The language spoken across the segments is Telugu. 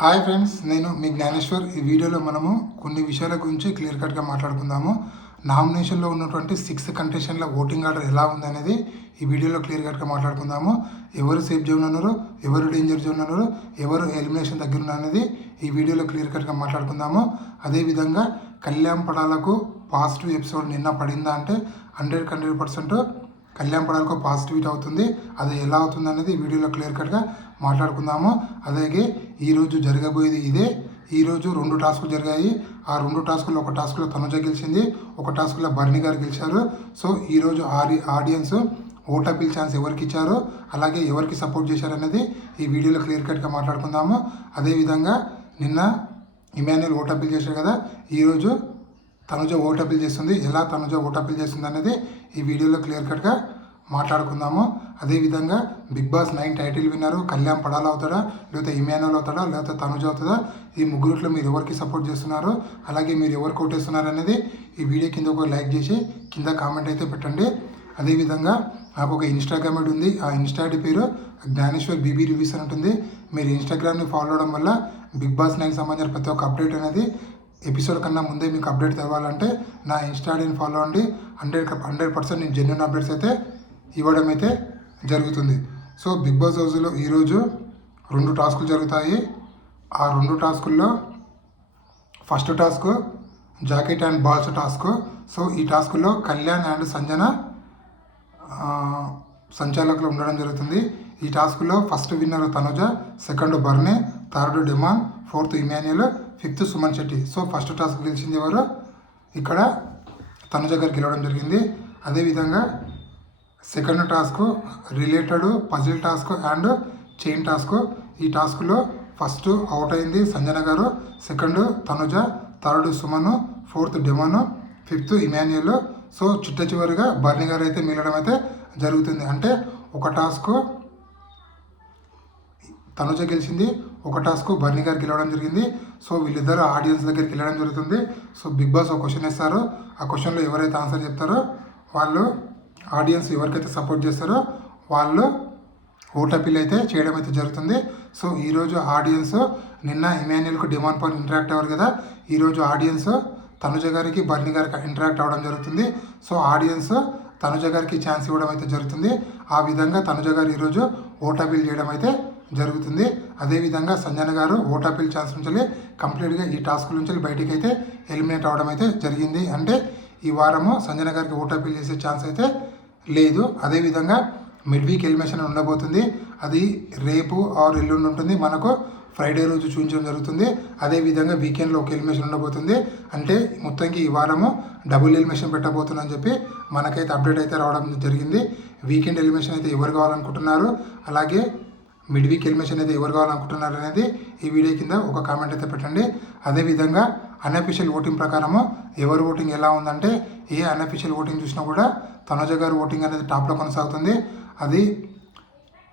హాయ్ ఫ్రెండ్స్, నేను మీ జ్ఞానేశ్వర్. ఈ వీడియోలో మనము కొన్ని విషయాల గురించి క్లియర్ కట్గా మాట్లాడుకుందాము. నామినేషన్లో ఉన్నటువంటి 6 కంటెస్టెంట్ల ఓటింగ్ ఆర్డర్ ఎలా ఉందనేది ఈ వీడియోలో క్లియర్ కట్గా మాట్లాడుకుందాము. ఎవరు సేఫ్ జోన్ ఉన్నారు, ఎవరు డేంజర్ జోన్ ఉన్నారు, ఎవరు ఎలిమినేషన్ దగ్గర ఉన్నారు అనేది ఈ వీడియోలో క్లియర్ కట్గా మాట్లాడుకుందాము. అదేవిధంగా కళ్యాణ్ పడాలకు పాజిటివ్ ఎపిసోడ్ నిన్న పడిందా అంటే 100% కళ్యాణ్ పడాలకు పాజిటివిటీ అవుతుంది. అది ఎలా అవుతుంది అనేది ఈ వీడియోలో క్లియర్ కట్గా మాట్లాడుకుందాము. అలాగే ఈరోజు జరగబోయేది ఇదే. ఈరోజు 2 టాస్కులు జరిగాయి. ఆ 2 టాస్కుల్లో ఒక టాస్క్లో తనుజ గెలిచింది, ఒక టాస్క్లో బర్ని గారు గెలిచారు. సో ఈరోజు ఆడియన్స్ ఓట్ అపీల్ ఛాన్స్ ఎవరికి ఇచ్చారో, అలాగే ఎవరికి సపోర్ట్ చేశారనేది ఈ వీడియోలో క్లియర్ కట్గా మాట్లాడుకుందాము. అదేవిధంగా నిన్న ఇమాన్యుల్ ఓట్ అపీల్ చేశారు కదా, ఈరోజు తనుజ ఓట్ అపీల్ చేస్తుంది. ఎలా తనుజ ఓట్ అపీల్ చేస్తుంది అనేది ఈ వీడియోలో క్లియర్ కట్గా మాట్లాడుకుందాము. అదేవిధంగా బిగ్ బాస్ 9 టైటిల్ విన్నరు కళ్యాణ్ పడాలా అవుతాడా, లేకపోతే ఇమాన్యుల్ అవుతాడా, లేకపోతే తనుజ అవుతుందా, ఈ ముగ్గురుట్లో మీరు ఎవరికి సపోర్ట్ చేస్తున్నారు, అలాగే మీరు ఎవరికి ఓటేస్తున్నారు అనేది ఈ వీడియో కింద ఒక లైక్ చేసి కింద కామెంట్ అయితే పెట్టండి. అదేవిధంగా నాకు ఒక ఇన్స్టాగ్రామ్ ఐడి ఉంది. ఆ ఇన్స్టా ఐడి పేరు జ్ఞానేశ్వర్ బీబీ రివ్యూస్ అని ఉంటుంది. మీరు ఇన్స్టాగ్రామ్ని ఫాలో అవడం వల్ల బిగ్ బాస్ 9 సంబంధించిన ప్రతి ఒక్క అప్డేట్ అనేది ఎపిసోడ్ కన్నా ముందే మీకు అప్డేట్ తెలవాలంటే నా ఇన్స్టా ఐడిని ఫాలో అవ్వండి. 100% నేను జెన్యున్ అప్డేట్స్ అయితే ఇవ్వడం అయితే జరుగుతుంది. సో బిగ్ బాస్ హౌస్లో ఈరోజు 2 టాస్కులు జరుగుతాయి. ఆ 2 టాస్కుల్లో first task jacket and balls task. So ఈ టాస్కుల్లో కళ్యాణ్ అండ్ సంజన సంచాలకులు ఉండడం జరుగుతుంది. ఈ టాస్కుల్లో first winner Tanuja, second Barne, third Demon, fourth Emmanuel, fifth Suman Shetty. So first task గెలిచింది ఎవరు? ఇక్కడ తనుజ గారు గెలవడం జరిగింది. అదేవిధంగా second task related puzzle task and chain task. ఈ టాస్క్లో ఫస్ట్ అవుట్ అయింది సంజన గారు, second Tanuja, third Suman, fourth Demon, fifth Emmanuel. So చిట్ట చివరిగా బర్ని గారు అయితే మిగలడం అయితే జరుగుతుంది. అంటే ఒక టాస్క్ తనుజ గెలిచింది, ఒక టాస్క్ బర్ని గారు గెలవడం జరిగింది. సో వీళ్ళిద్దరు ఆడియన్స్ దగ్గరికి వెళ్ళడం జరుగుతుంది. సో బిగ్ బాస్ ఒక క్వశ్చన్ ఇస్తారు. ఆ క్వశ్చన్లో ఎవరైతే ఆన్సర్ చెప్తారో వాళ్ళు, ఆడియన్స్ ఎవరికైతే సపోర్ట్ చేస్తారో వాళ్ళు ఓట్ అపీల్ అయితే చేయడం అయితే జరుగుతుంది. సో ఈరోజు ఆడియన్స్ నిన్న ఇమాన్యుల్కు డిమాండ్ పైన ఇంటరాక్ట్ అవ్వరు కదా, ఈరోజు ఆడియన్స్ తనుజ గారికి బర్ని గారికి ఇంటరాక్ట్ అవ్వడం జరుగుతుంది. సో ఆడియన్స్ తనుజ గారికి ఛాన్స్ ఇవ్వడం అయితే జరుగుతుంది. ఆ విధంగా తనుజ గారు ఈరోజు ఓట్ అపీల్ చేయడం అయితే జరుగుతుంది. అదేవిధంగా సంజన గారు ఓట్ అపీల్ ఛాన్స్ నుంచి కంప్లీట్గా ఈ టాస్క్ నుంచి బయటికి అయితే ఎలిమినేట్ అవ్వడం అయితే జరిగింది. అంటే ఈ వారము సంజన గారికి ఓట్ అపీల్ చేసే ఛాన్స్ అయితే లేదు. అదేవిధంగా మిడ్ వీక్ ఎలిమినేషన్ ఉండబోతుంది. అది రేపు ఆర్ ఎల్లుండి ఉంటుంది. మనకు ఫ్రైడే రోజు చూపించడం జరుగుతుంది. అదేవిధంగా వీకెండ్లో ఒక ఎలిమినేషన్ ఉండబోతుంది. అంటే మొత్తానికి ఈ వారము డబుల్ ఎలిమినేషన్ పెట్టబోతుందని చెప్పి మనకైతే అప్డేట్ అయితే రావడం జరిగింది. వీకెండ్ ఎలిమినేషన్ అయితే ఎవరు కావాలనుకుంటున్నారు, అలాగే మిడ్ వీక్ ఎలిమినేషన్ అయితే ఎవరు కావాలనుకుంటున్నారు అనేది ఈ వీడియో కింద ఒక కామెంట్ అయితే పెట్టండి. అదేవిధంగా అన్అఫీషియల్ ఓటింగ్ ప్రకారము ఎవరి ఓటింగ్ ఎలా ఉందంటే, ఏ అన్అఫీషియల్ ఓటింగ్ చూసినా కూడా తనుజ గారు ఓటింగ్ అనేది టాప్లో కొనసాగుతుంది. అది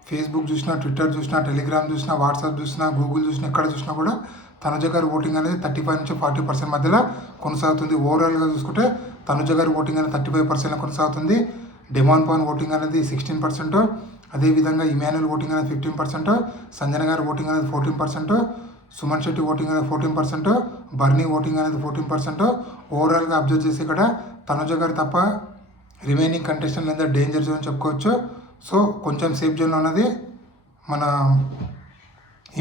ఫేస్బుక్ చూసినా, ట్విట్టర్ చూసినా, టెలిగ్రామ్ చూసినా, వాట్సాప్ చూసినా, గూగుల్ చూసినా, ఎక్కడ చూసినా కూడా తనుజ గారి ఓటింగ్ అనేది 35 నుంచి 40% మధ్యలో కొనసాగుతుంది. ఓవరాల్గా చూసుకుంటే తనుజ గారి ఓటింగ్ అనేది 35% కొనసాగుతుంది. డిమాండ్ పవన్ ఓటింగ్ అనేది 16%, అదేవిధంగా ఇమాన్యుల్ ఓటింగ్ అనేది 15%, సంజన గారి ఓటింగ్ అనేది 14%, సుమన్ శెట్టి ఓటింగ్ అనేది 14%, బర్నీ ఓటింగ్ అనేది 14%. ఓవరాల్గా అబ్జర్వ్ చేసి ఇక్కడ తనుజ గారు తప్ప రిమైనింగ్ కంటెస్టెంట్ లేదా డేంజర్ జోన్ చెప్పుకోవచ్చు. సో కొంచెం సేఫ్ జోన్లో ఉన్నది మన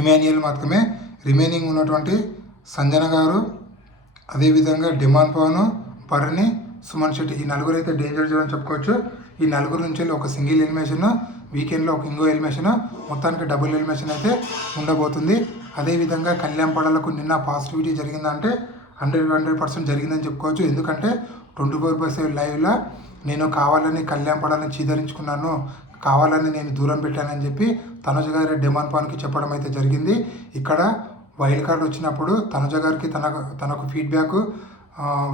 ఇమాన్యుల్ మాత్రమే. రిమైనింగ్ ఉన్నటువంటి సంజన గారు, అదేవిధంగా డిమాండ్ పవన్, బర్నీ, సుమన్ శెట్టి, ఈ నలుగురు అయితే డేంజర్ జోన్ అని చెప్పుకోవచ్చు. ఈ నలుగురు నుంచి ఒక సింగిల్ ఎలిమినేషన్, వీకెండ్లో ఒక ఇంకో ఎలిమినేషన్, మొత్తానికి డబుల్ ఎలిమినేషన్ అయితే ఉండబోతుంది. అదేవిధంగా కళ్యాణ్ పడాలకు నిన్న పాజిటివిటీ జరిగిందంటే 100% జరిగిందని చెప్పుకోవచ్చు. ఎందుకంటే 24/7 లైవ్లో నేను కావాలని కళ్యాణ్ పడాలని చీదరించుకున్నాను, కావాలని నేను దూరం పెట్టానని చెప్పి తనుజ గారి డిమాండ్ పవన్కి చెప్పడం అయితే జరిగింది. ఇక్కడ వైల్డ్ కార్డ్ వచ్చినప్పుడు తనుజ గారికి తనకు ఫీడ్బ్యాక్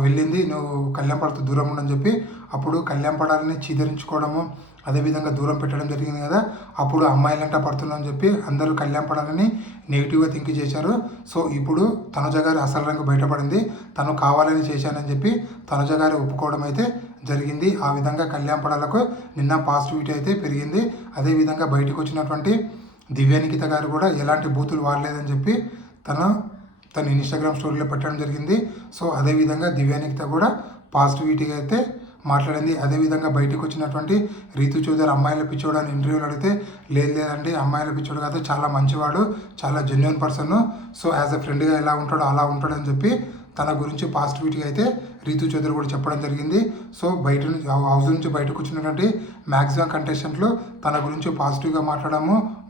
వెళ్ళింది, నువ్వు కళ్యాణ్ పడతో దూరం ఉండని చెప్పి. అప్పుడు కళ్యాణ్ పడాలని చీదరించుకోవడము, అదేవిధంగా దూరం పెట్టడం జరిగింది కదా. అప్పుడు అమ్మాయిలంట పడుతుందని చెప్పి అందరూ కళ్యాణ్ పడాలని నెగిటివ్గా థింక్ చేశారు. సో ఇప్పుడు తనుజ గారి అసలు రంగు బయటపడింది, తను కావాలని చేశానని చెప్పి తనుజ గారి ఒప్పుకోవడం అయితే జరిగింది. ఆ విధంగా కళ్యాణ్ పడాలకు నిన్న పాజిటివిటీ అయితే పెరిగింది. అదేవిధంగా బయటకు వచ్చినటువంటి దివ్యానికిత గారు కూడా ఎలాంటి బూతులు వాడలేదని చెప్పి తన ఇన్స్టాగ్రామ్ స్టోరీలో పెట్టడం జరిగింది. సో అదేవిధంగా దివ్యానికిత కూడా పాజిటివిటీగా అయితే మాట్లాడింది. అదేవిధంగా బయటకు వచ్చినటువంటి రీతు చౌదరి అమ్మాయిల పిచ్చోడు అని ఇంటర్వ్యూలు అడిగితే లేదండి అమ్మాయిల పిచ్చోడు కాదు, చాలా మంచివాడు, చాలా genuine person, so as a ఫ్రెండ్గా ఎలా ఉంటాడో అలా ఉంటాడని చెప్పి తన గురించి పాజిటివిటీగా అయితే రీతు చౌదరి కూడా చెప్పడం జరిగింది. సో హౌస్ నుంచి బయటకు వచ్చినటువంటి మ్యాక్సిమం కంటెస్టెంట్లు తన గురించి పాజిటివ్గా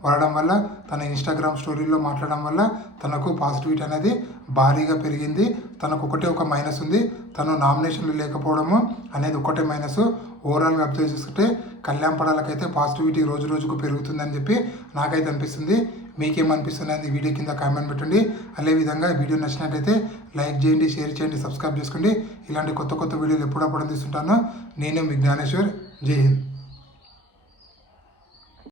వాడడం వల్ల తన ఇన్స్టాగ్రామ్ స్టోరీలో మాట్లాడడం వల్ల తనకు పాజిటివిటీ అనేది భారీగా పెరిగింది. తనకు ఒక మైనస్ ఉంది, తను నామినేషన్లు లేకపోవడము అనేది ఒకటే మైనస్. ఓవరాల్గా అబ్జర్వ్ చేసుకుంటే కళ్యాణ్ పడాలకైతే పాజిటివిటీ రోజు రోజుకు పెరుగుతుందని చెప్పి నాకైతే అనిపిస్తుంది. మీకేమనిపిస్తుంది అనేది వీడియో కింద కామెంట్ పెట్టండి. అదేవిధంగా వీడియో నచ్చినట్టయితే లైక్ చేయండి, షేర్ చేయండి, సబ్స్క్రైబ్ చేసుకోండి. ఇలాంటి కొత్త వీడియోలు ఎప్పుడప్పుడు తీస్తుంటాను. నేను మీ జ్ఞానేశ్వర్. జై హింద్.